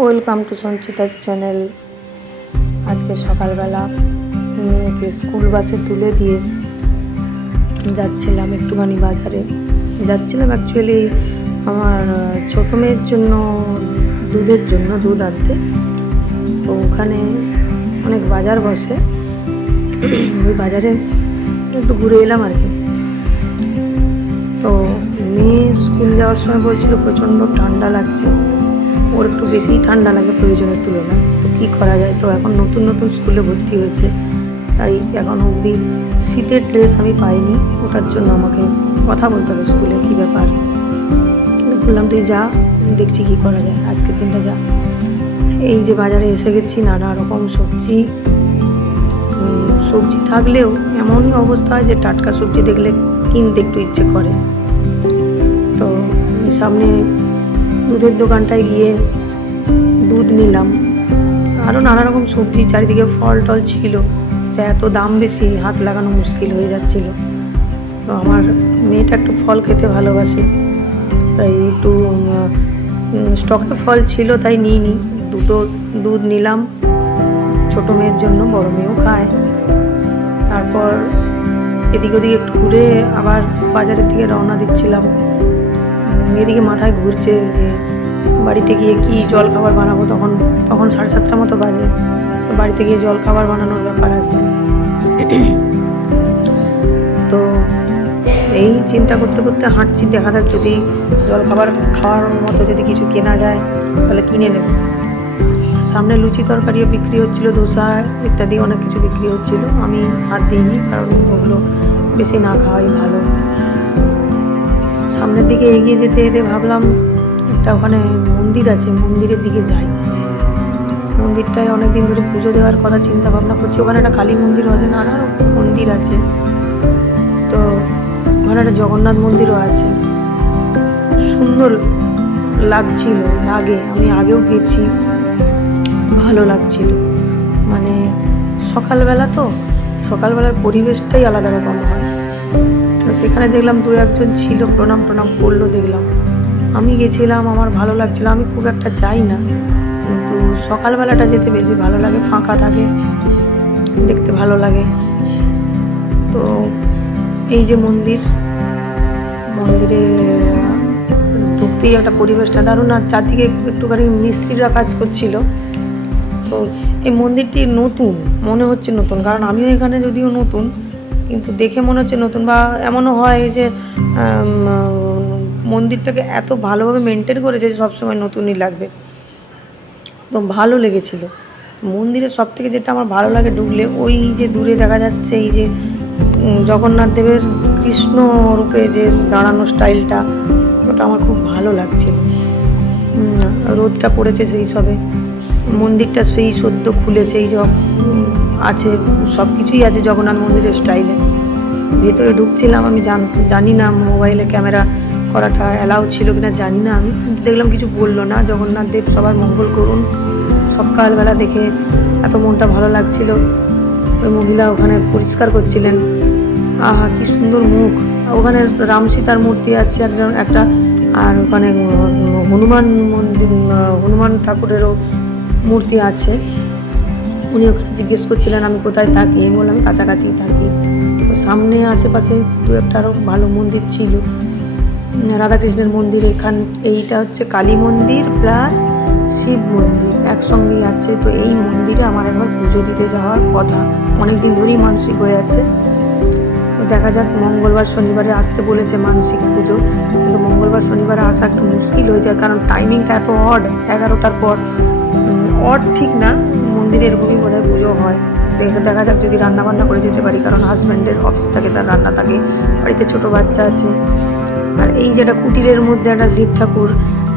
Welcome to Sanchita's channel. আজকে সকালবেলা মেয়েকে স্কুল বাসে তুলে দিয়ে যাচ্ছিলাম একটুখানি বাজারে। যাচ্ছিলাম অ্যাকচুয়ালি আমার ছোটো মেয়ের জন্য দুধ আনতে। তো ওখানে অনেক বাজার বসে, ওই বাজারে একটু ঘুরে এলাম আর কি। তো মেয়ে স্কুল যাওয়ার সময় বলছিল প্রচণ্ড ঠান্ডা লাগছে, ওর একটু বেশি ঠান্ডা লাগে প্রয়োজনের তুলনায়। তো কী করা যায়, তো এখন নতুন স্কুলে ভর্তি হয়েছে, তাই এখন অবধি শীতের ড্রেস আমি পাইনি। ওটার জন্য আমাকে কথা বলতে হবে স্কুলে, কী ব্যাপার। বললাম তুই যা, দেখছি কী করা যায়, আজকের দিনটা যা। এই যে বাজারে এসে গেছি, নানা রকম সবজি থাকলেও এমনই অবস্থা হয় যে টাটকা সবজি দেখলে কিনতে একটু ইচ্ছে করে। তো সামনে দুধের দোকানটায় গিয়ে দুধ নিলাম, আরও নানা রকম সবজি, চারিদিকে ফল টল ছিল। এত দাম বেশি, হাত লাগানো মুশকিল হয়ে যাচ্ছিল। তো আমার মেয়েটা একটু ফল খেতে ভালোবাসে, তাই একটু স্টকে ফল ছিল তাই নিইনি। দুটো দুধ নিলাম, ছোটো মেয়ের জন্য, বড় মেয়েও খায়। তারপর এদিক ওদিক একটু ঘুরে আবার বাজারের দিকে রওনা দিচ্ছিলাম। এদিকে মাথায় ঘুরছে যে বাড়িতে গিয়ে কি জল খাবার বানাবো। তখন 7:30 মতো বাজে। তো বাড়িতে গিয়ে জল খাবার বানানোর ব্যাপার আছে। তো এই চিন্তা করতে করতে হাঁটছি, দেখা যাক যদি জল খাবার খাওয়ার মতো যদি কিছু কেনা যায় তাহলে কিনে নেব। সামনে লুচি তরকারিও বিক্রি হচ্ছিল, ধোসা ইত্যাদি অনেক কিছু বিক্রি হচ্ছিল। আমি হাত দিইনি, কারণ ওগুলো বেশি না খাওয়াই ভালো। সামনের দিকে এগিয়ে যেতে যেতে ভাবলাম একটা ওখানে মন্দির আছে, মন্দিরের দিকে যাই। মন্দিরটায় অনেকদিন ধরে পুজো দেওয়ার কথা চিন্তা ভাবনা করছি। ওখানে একটা কালী মন্দির আছে, নানা রকম মন্দির আছে। তো ওখানে একটা জগন্নাথ মন্দিরও আছে, সুন্দর লাগছিল। আমি আগেও গেছি, ভালো লাগছিল। মানে সকালবেলার পরিবেশটাই আলাদা রকম হয়। তো সেখানে দেখলাম দু একজন ছিল, প্রণাম করলো দেখলাম। আমি গেছিলাম, আমার ভালো লাগছিল। আমি খুব একটা যাই না, কিন্তু সকালবেলাটা যেতে বেশি ভালো লাগে, ফাঁকা থাকে, দেখতে ভালো লাগে। তো এই যে মন্দিরে ঢুকতেই একটা পরিবেশটা দারুণ, আর চারদিকে একটুখানি মিস্ত্রিরা কাজ করছিল। তো এই মন্দিরটি নতুন মনে হচ্ছে, কারণ আমিও এখানে যদিও নতুন, কিন্তু দেখে মনে হচ্ছে নতুন। বা এমনও হয় যে মন্দিরটাকে এত ভালোভাবে মেনটেন করেছে যে সবসময় নতুনই লাগবে। তো ভালো লেগেছিল। মন্দিরের সব থেকে যেটা আমার ভালো লাগে ঢুকলে, ওই যে দূরে দেখা যাচ্ছে এই যে জগন্নাথ দেবের কৃষ্ণ রূপে যে দাঁড়ানো স্টাইলটা, ওটা আমার খুব ভালো লাগছিল। রোদটা পড়েছে সেই সবে, মন্দিরটা সেই সদ্য খুলেছে, এই সব আছে, সব কিছুই আছে জগন্নাথ মন্দিরের স্টাইলে। ভেতরে ঢুকছিলাম, আমি জানি না মোবাইলে ক্যামেরা করাটা অ্যালাউ ছিল কিনা জানি না। আমি দেখলাম কিছু বললো না। জগন্নাথ দেব সবার মঙ্গল করুন। সকালবেলা দেখে এত মনটা ভালো লাগছিল। ওই মহিলা ওখানে পরিষ্কার করছিলেন, আহা কি সুন্দর মুখ। ওখানে রাম সীতার মূর্তি আছে একটা, আর ওখানে হনুমান ঠাকুরেরও মূর্তি আছে। উনি ওখানে জিজ্ঞেস করছিলেন আমি কোথায় থাকি। আমি বললাম আমি কাছাকাছিই থাকি। তো সামনে আশেপাশে দু একটা আরও ভালো মন্দির ছিল, রাধাকৃষ্ণের মন্দির। এইটা হচ্ছে কালী মন্দির প্লাস শিব মন্দির একসঙ্গেই আছে। তো এই মন্দিরে আমার একবার পুজো দিতে যাওয়ার কথা, অনেক দিন ধরেই মানসিক হয়ে আছে। তো দেখা যাক, মঙ্গলবার শনিবারে আসতে বলেছে মানসিক পুজো, কিন্তু মঙ্গলবার শনিবারে আসা একটু মুশকিল হয়ে যায়, কারণ টাইমিংটা এত অড। 11টার পর, অড ঠিক না, মন্দিরে এরকমই বোধহয় পুজো হয়। দেখা যাক যদি রান্নাবান্না করে যেতে পারি, কারণ হাজব্যান্ডের অফিস থাকে, তার রান্না থাকে, বাড়িতে ছোটো বাচ্চা আছে। আর এই যেটা কুটিরের মধ্যে একটা শিব ঠাকুর,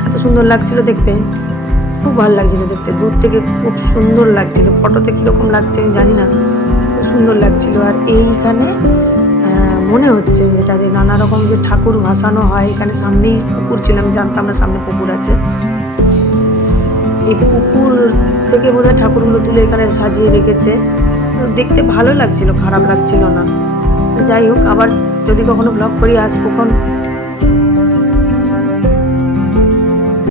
এত সুন্দর লাগছিল দেখতে, খুব ভালো লাগছিল দেখতে। দূর থেকে খুব সুন্দর লাগছিল, ফটোতে কীরকম লাগছে আমি জানি না, খুব সুন্দর লাগছিল। আর এইখানে মনে হচ্ছে যেটা যে নানা রকম যে ঠাকুর ভাসানো হয়, এখানে সামনেই পুকুর ছিল, আমি জানতাম না সামনে পুকুর আছে। এই পুকুর থেকে বোধহয় ঠাকুরগুলো তুলে এখানে সাজিয়ে রেখেছে। দেখতে ভালো লাগছিল, খারাপ লাগছিল না। যাই হোক, আবার যদি কখনো ব্লগ করি আসবো।